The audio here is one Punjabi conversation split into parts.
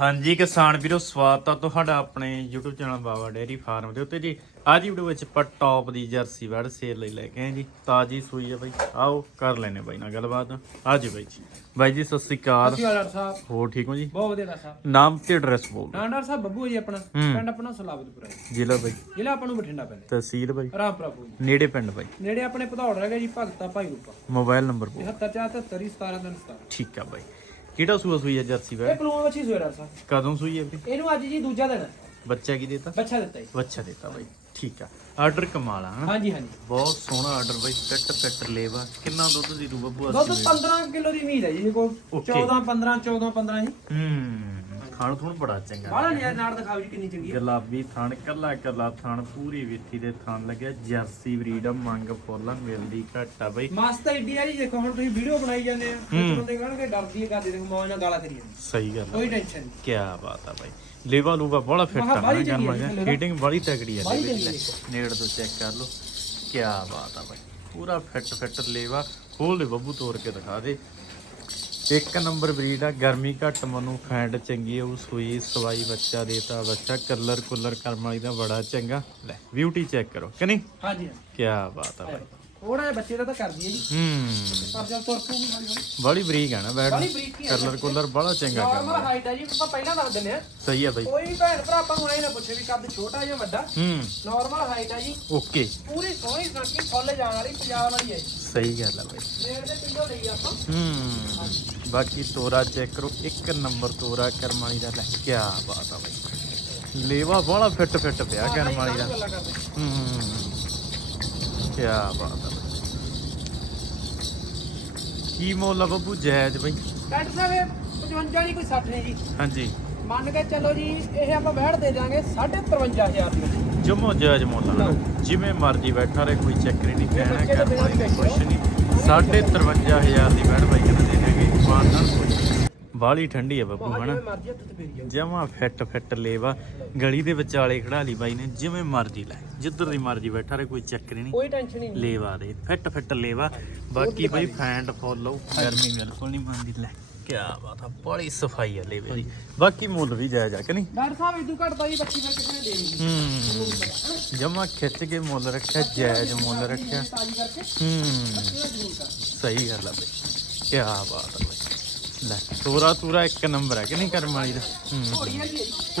ਹਾਂਜੀ ਕਿਸਾਨ ਵੀਰੋ ਸਵਾਗਤ ਆ ਤੁਹਾਡਾ ਆਪਣੇ YouTube channel Baba dairy farm ਦੇ ਉੱਤੇ ਜੀ। ਅੱਜ ਦੀ ਵੀਡੀਓ ਵਿੱਚ ਆਪਾਂ ਟੌਪ ਦੀ ਜਰਸੀ ਵੜ ਸੇਲ ਲਈ ਲੈ ਕੇ ਆਏ ਜੀ। ਤਾਜੀ ਸੂਈ ਹੈ ਬਾਈ। ਆਓ ਕਰ ਲੈਨੇ ਬਾਈ ਨਾਲ ਗੱਲਬਾਤ। ਆਜੋ ਬਾਈ ਜੀ। ਬਾਈ ਜੀ ਸਤਿ ਸ੍ਰੀ ਅਕਾਲ। ਸਾਹਿਬ। ਹੋਰ ਠੀਕ ਹੋ ਜੀ? ਬਹੁਤ ਵਧੀਆ ਸਾਹਿਬ। ਨਾਮ ਤੇ ਐਡਰੈਸ ਬੋਲ ਡਾਕਟਰ ਸਾਹਿਬ ਬੱਬੂ ਜੀ ਆਪਣਾ। ਪਿੰਡ ਆਪਣਾ ਸਲਾਬਤਪੁਰਾ ਜੀ। ਜ਼ਿਲ੍ਹਾ ਬਾਈ। ਜ਼ਿਲ੍ਹਾ ਆਪਾਂ ਨੂੰ ਬਠਿੰਡਾ ਪੈਂਦਾ। ਤਹਿਸੀਲ ਬਾਈ। ਰਾਮਪੁਰਾ ਪੂਰ ਜੀ ਨੇੜੇ ਪਿੰਡ ਬਾਈ। ਨੇੜੇ ਆਪਣੇ ਭਦੌੜ ਰਹਿ ਗਿਆ ਜੀ ਭਗਤਾ ਭਾਈ ਰੂਪਾ। ਮੋਬਾਈਲ ਨੰਬਰ ਬੋਲ 74 17 ਦਿਨ 17 ਠੀਕ ਆ ਬਾਈ। ਕਿਹੜਾ ਸੂਆ ਸੂਈ ਹੈ ਜਰਸੀ ਵੜ ਇਹ ਪਲੂਣ ਵੱਛੀ ਸੋਇਆ ਡਾਕਟਰ ਸਾਹਿਬ। ਕਦੋਂ ਸੂਈ ਹੈ ਵੀਰੇ ਇਹਨੂੰ ਅੱਜ ਜੀ ਦੂਜਾ ਦਿਨ। ਹੈ। ਬੱਚਾ ਕੀ ਦੇਤਾ? ਬੱਚਾ ਦਿੱਤਾ ਜੀ। ਬੱਚਾ ਦੇਤਾ ਬਾਈ ਠੀਕ ਆ। ਆਰਡਰ ਕਮਾਲ ਆ ਹਨਾ? ਹਾਂਜੀ ਹਾਂਜੀ। ਬਹੁਤ ਸੋਹਣਾ ਆਰਡਰ ਬਾਈ ਫਿੱਟ ਫਿੱਟ ਲੇਵਾ। ਕਿੰਨਾ ਦੁੱਧ ਦੀ ਰੂ ਬੱਬੂ ਦੁੱਧ ਅਸੀਂ 15 ਕਿਲੋ ਦੀ ਉਮੀਦ ਹੈ ਜੀ ਕੋਲ। Okay. 14 15 14 15 ਜੀ। ਹੂੰ। ਖਾਣ ਥੋੜਾ ਬੜਾ ਚੰਗਾ ਬਾਹਲਾ ਨਹੀਂ ਨਾਲ ਦਿਖਾਓ ਜੀ ਕਿੰਨੀ ਚੰਗੀ ਹੈ ਗੁਲਾਬੀ ਥਣ ਕੱਲਾ ਕੱਲਾ ਥਣ ਪੂਰੀ ਵਿੱਥੀ ਦੇ ਥਣ ਲੱਗਿਆ। ਜਰਸੀ ਬਰੀਡ ਆ ਮੰਗ ਫੁੱਲ ਮਿਲਦੀ ਘੱਟ ਆ ਬਾਈ। ਮਸਤ ਐਡੀ ਆ ਜੀ ਦੇਖੋ ਹੁਣ ਤੁਸੀਂ ਵੀਡੀਓ ਬਣਾਈ ਜਾਂਦੇ ਆ। ਕੁਝ ਬੰਦੇ ਕਹਿਣਗੇ ਡਰਦੀ ਹੈ ਕਰਦੇ ਦੇਖੋ ਮੌਜ ਨਾਲ ਗਾਲਾਂ ਕਰੀ ਜਾਂਦੇ ਸਹੀ ਗੱਲ ਆ ਕੋਈ ਟੈਨਸ਼ਨ ਨਹੀਂ। ਕੀ ਬਾਤ ਆ ਬਾਈ। ਲੇਵਾ ਲੂਵਾ ਬੜਾ ਫਿੱਟ ਆ ਬਾਹਲੀ ਨਾ ਚੰਗੀ ਆ ਜੀ ਬੜੀ ਤਕੜੀ ਆ ਬਾਹਲੀ ਚੰਗੀ। ਨੇੜ ਤੋਂ ਚੈੱਕ ਕਰ ਲਓ। ਕੀ ਬਾਤ ਆ ਬਾਈ। ਪੂਰਾ ਫਿੱਟ ਫਿੱਟ ਲੇਵਾ। ਖੋਲ ਦੇ ਬੱਬੂ ਤੋੜ ਕੇ ਦਿਖਾ ਦੇ। ਇੱਕ ਨੰਬਰ ਬਰੀਡ ਆ ਗਰਮੀ ਘੱਟ ਮਨੂੰ ਫੈਂਟ ਚੰਗੀ ਆ ਉਹ ਸੂਈ ਸਵਾਈ ਬੱਚਾ ਦੇਤਾ ਬੱਚਾ ਕਲਰ ਕੁਲਰ ਕਰਮ ਵਾਲੀ ਦਾ ਬੜਾ ਚੰਗਾ। ਲੈ ਬਿਊਟੀ ਚੈੱਕ ਕਰੋ ਕਿ ਨਹੀਂ? ਹਾਂਜੀ ਕੀ ਬਾਤ ਆ ਬਾਈ। ਥੋੜਾ ਜਿਹਾ ਬੱਚੇ ਦਾ ਤਾਂ ਕਰਦੀ ਹੈ ਜੀ। ਹੂੰ। ਪਰ ਜਦ ਤੁਰ ਪੂਗੀ ਹੌਲੀ ਹੌਲੀ। ਬੜੀ ਬਰੀਕ ਆ ਨਾ ਬੈਡ ਆ ਕਲਰ ਕੁਲਰ ਬੜਾ ਚੰਗਾ ਨਾਰਮਲ ਕਰਮ ਹਾਈਟ ਹੈ ਜੀ ਆਪਾਂ ਪਹਿਲਾਂ ਦੱਸ ਦਿੰਦੇ ਆ। ਸਹੀ ਆ ਬਾਈ। ਕੋਈ ਭੈਣ ਭਰਾ ਆਪਾਂ ਨੂੰ ਐ ਨਾ ਪੁੱਛੇ ਵੀ ਕੱਦ ਛੋਟਾ ਜਾਂ ਵੱਡਾ। ਹੂੰ। ਨਾਰਮਲ ਹਾਈਟ ਹੈ ਜੀ। ਓਕੇ। ਪੂਰੀ ਸੋਹਣੀ ਸੁਣਕੀ ਫੁੱਲ ਜਾਣ ਵਾਲੀ ਪੰਜਾਬ ਵਾਲੀ ਹੈ ਸਹੀ ਗੱਲ ਆ ਬਾਈ। ਰੇਟ ਦੇ ਪਿੰਡੋਂ ਲਈ ਆਪਾਂ। ਹੂੰ। ਬਾਕੀ ਤੋਰਾ ਚੈੱਕ ਕਰੋ ਇੱਕ ਨੰਬਰ ਤੋਰਾ ਕਰਮਾਲੀ ਦਾ ਲੈ ਕੀ ਬਾਤ ਆ ਬਾਈ। ਲੇਵਾ ਬੜਾ ਫਿੱਟ ਫਿੱਟ ਪਿਆ ਕਰਮਾਲੀ ਦਾ। ਹੂੰ ਕੀ ਬਾਤ ਆ ਕੀ ਮੁੱਲ ਆ ਬੱਬੂ ਜਾਇਜ਼ ਬਾਈ? ਡਾਕਟਰ ਸਾਹਿਬ 55 ਨਹੀਂ ਕੋਈ 60 ਨਹੀਂ ਜੀ। ਹਾਂਜੀ। ਮੰਨ ਕੇ ਚੱਲੋ ਜੀ ਇਹ ਆਪਾਂ ਬੈਠ ਦੇ ਜਾਾਂਗੇ 55000 ਦੀ ਜਮੋ ਜਾਇਜ਼ ਮੁੱਲ। ਜਿਵੇਂ ਮਰਜ਼ੀ ਬੈਠਾ ਰਹੇ ਕੋਈ ਚੱਕਰ ਨਹੀਂ ਕਹਿਣਾ ਦੇ ਕਰਮਾਲੀ ਨੇ ਕੁਛ ਨਹੀਂ। 53500 ਦੀ ਬੈਠ ਬਾਈ ਕਹਿੰਦੇ ਦੇਣਗੇ ਮਾਨ ਨਾਲ। ਕੋਈ ਬਾਲੀ ਠੰਡੀ ਆ ਬੱਬੂ ਹਨਾ? ਜਮਾ ਫਿੱਟ ਫਿੱਟ ਲੇਵਾ। ਗਲੀ ਦੇ ਵਿਚਾਲੇ ਖੜਾ ਲਈ ਬਾਈ ਨੇ ਜਿਵੇਂ ਮਰਜ਼ੀ ਲੈ। ਜਿੱਧਰ ਦੀ ਮਰਜ਼ੀ ਬੈਠਾ ਰਹੇ ਕੋਈ ਚੱਕਰ ਨਹੀਂ। ਕੋਈ ਟੈਨਸ਼ਨ ਨਹੀਂ। ਲੇਵਾ ਦੇ ਫਿੱਟ ਫਿੱਟ ਲੇਵਾ। ਬਾਕੀ ਬਈ ਫੈਂਟ ਫੋਲੋ ਗਰਮੀ ਬਿਲਕੁਲ ਨਹੀਂ ਮੰਦੀ ਲੈ। ਕੀ ਬਾਤ ਆ ਬੜੀ ਸਫ਼ਾਈ ਆ ਲੇਵੇ ਦੀ। ਬਾਕੀ ਮੁੱਲ ਵੀ ਜਾਇਜ਼ ਆ ਕਿ ਨਹੀਂ? ਡਾਕਟਰ ਸਾਹਿਬ ਇਦੋਂ ਘਟਦਾ ਜੀ ਬੱਚੀ ਫਿਰ ਕਿਸੇ ਨੇ ਦੇ ਨਹੀਂ। ਹੂੰ। ਜਮਾ ਖਿੱਚ ਕੇ ਮੁੱਲ ਰੱਖਿਆ ਜਾਇਜ਼ ਮੁੱਲ ਰੱਖਿਆ। ਤਾਜੀ ਕਰਕੇ ਹੂੰ। ਸਹੀ ਗੱਲ ਆ ਬਈ। ਕੀ ਬਾਤ ਆ ਬਈ। ਲੈ ਤੋਰਾ ਤੂਰਾ ਇੱਕ ਨੰਬਰ ਹੈ ਕਿ ਨਹੀਂ ਕਰਮ ਵਾਲੀ ਦਾ? ਹੂੰ।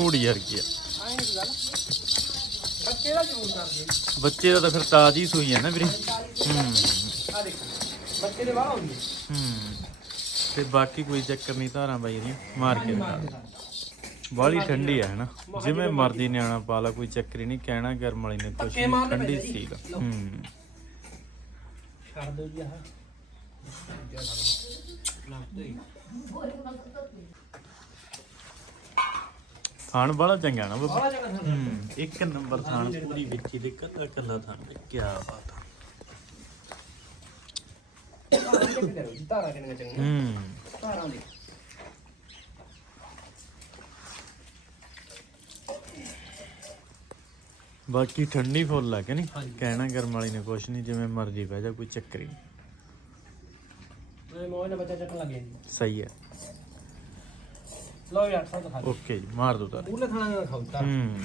ਘੋੜੀ ਹੈ ਵਰਗੀ ਆ। ਬੱਚੇ ਦਾ ਜ਼ਰੂਰ ਕਰ ਦੇ ਬੱਚੇ ਦਾ ਤਾਂ ਫਿਰ ਤਾਜੀ ਸੂਈ ਹੈ ਨਾ ਵੀਰੇ। ਹੂੰ। ਆ ਦੇਖੋ ਬੱਚੇ ਦੇ ਬਾਹਰ ਆਉਂਦੀ ਹੈ ਹੂੰ। ਤੇ ਬਾਕੀ ਕੋਈ ਚੱਕਰ ਨਹੀਂ ਧਾਰਾਂ ਬਾਈ ਦੀ ਮਾਰ ਕੇ ਦੇ। ਬਾਹਲੀ ਠੰਡੀ ਆ ਹਨਾ? ਜਿਵੇਂ ਮਰਦੀ ਨਿਆਣਾ ਪਾ ਲਾ ਕੋਈ ਚੱਕਰ ਹੀ ਨਹੀਂ ਕਹਿਣਾ ਗਰਮ ਵਾਲੀ ਨੇ ਕੁਛ ਨਹੀਂ ਠੰਡੀ। ਸੀਗਾ ਹੂੰ। ਛੱਡ ਦਿਓ ਜੀ ਆਹ। ਥਾਣ ਬਾਹਲਾ ਚੰਗਾ ਨਾ ਬੱਬਾ। ਇੱਕ ਨੰਬਰ ਥਾਣ ਪੂਰੀ ਵਿੱਚੀ ਦੇ ਕੱਲਾ ਕੱਲਾ ਥਾਣ ਤੇ ਕੀ ਬਾਤ ਧਾਰਾਂ ਚੈੱਕ ਕਰੋ ਜੀ ਧਾਰਾਂ ਕਿੰਨੀਆਂ ਚੰਗੀਆਂ ਹੂੰ ਧਾਰਾਂ ਦੇ ਬਾਕੀ ਠੰਡੀ ਫੁੱਲ ਆ ਕਿ ਨਹੀਂ। ਕਹਿਣਾ ਗਰਮ ਵਾਲੀ ਨੇ ਕੁਛ ਨਹੀਂ ਜਿਵੇਂ ਮਰਜ਼ੀ ਬਹਿ ਜਾ ਕੋਈ ਚੱਕਰ ਹੀ ਨਹੀਂ। ਮੇਰੇ ਮੋਹ ਨਾਲ ਬੱਚਾ ਚੱਕਣ ਲੱਗੇ ਜੀ ਸਹੀ ਹੈ ਲਓ ਯਾਰ ਦਿਓ। ਓਕੇ ਜੀ ਮਾਰ ਦੋ ਤਾਂ। ਪੂਰੇ ਖਾਣਾ ਨਾਲ ਖਾਓ ਤਾਂ ਹੂੰ।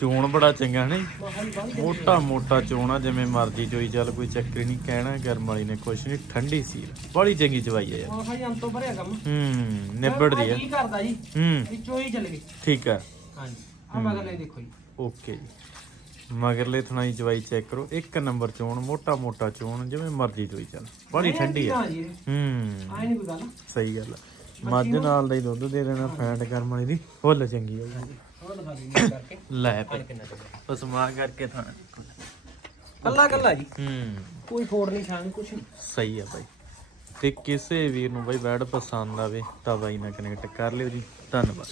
ਚੋਣ ਬੜਾ ਚੰਗਾ ਬਾਹਲੀ ਮੋਟਾ ਮੋਟਾ ਚੋਣਾ ਜਿਵੇਂ ਮਰਜ਼ੀ ਚੋਈ ਚੱਲ ਕੋਈ ਚੱਕਰ ਹੀ ਨਹੀਂ ਕਹਿਣਾ ਗਰਮ ਵਾਲੀ ਨੇ ਕੁਛ ਨਹੀਂ ਠੰਡੀ ਸੀ ਬੜੀ ਚੰਗੀ ਚਵਾਈ ਹੈ ਯਾਰ। ਮਾਹੌਲ ਜੀ ਅੰਤੋਂ ਭਰਿਆ ਕੰਮ। ਹੂੰ ਨਿਬੜਦੀ ਹੈ ਕੀ ਕਰਦਾ ਜੀ? ਹੂੰ। ਵਿੱਚੋਂ ਹੀ ਚੱਲ ਗਈ। ਠੀਕ ਹੈ ਹਾਂਜੀ ਆ ਮਗਰ ਲੈ ਦੇਖੋ ਜੀ। ਓਕੇ ਜੀ। ਮਗਰਲੇ ਥਣਾਈ ਚਵਾਈ ਚੈੱਕ ਕਰੋ ਇੱਕ ਨੰਬਰ ਚੋਣ ਮੋਟਾ ਮੋਟਾ ਚੋਣ ਜਿਵੇਂ ਮਰਜ਼ੀ ਚੋਈ ਚੱਲ। ਬੜੀ ਠੰਡੀ ਹੈ ਹਾਂ ਜੀ। ਹੂੰ। ਆਏ ਨਹੀਂ ਕੋਈ ਗੱਲ। ਸਹੀ ਗੱਲ ਆ। ਮੱਝ ਨਾਲ ਦਾ ਹੀ ਦੁੱਧ ਦੇ ਦੇਣਾ ਫੈਂਟ ਕਰਮ ਵਾਲੀ ਦੀ ਫੁੱਲ ਚੰਗੀ ਹੈ ਦਿਓ ਕਰਕੇ ਲੈ ਭਾਈ। ਬਸ ਮਾਂ ਕਰਕੇ ਥਾਂ। ਕੱਲਾ ਕੱਲਾ ਜੀ। ਹੂੰ। ਕੋਈ ਫੋੜ ਨਹੀਂ ਛਾਣ ਕੁਛ ਨਹੀਂ। ਸਹੀ ਆ ਬਾਈ ਤੇ ਕਿਸੇ ਵੀਰ ਨੂੰ ਬਾਈ ਬੈਡ ਪਸੰਦ ਆਵੇ ਤਾਂ ਬਾਈ ਨਾਲ ਕਨੈਕਟ ਕਰ ਲਿਓ ਜੀ। ਧੰਨਵਾਦ।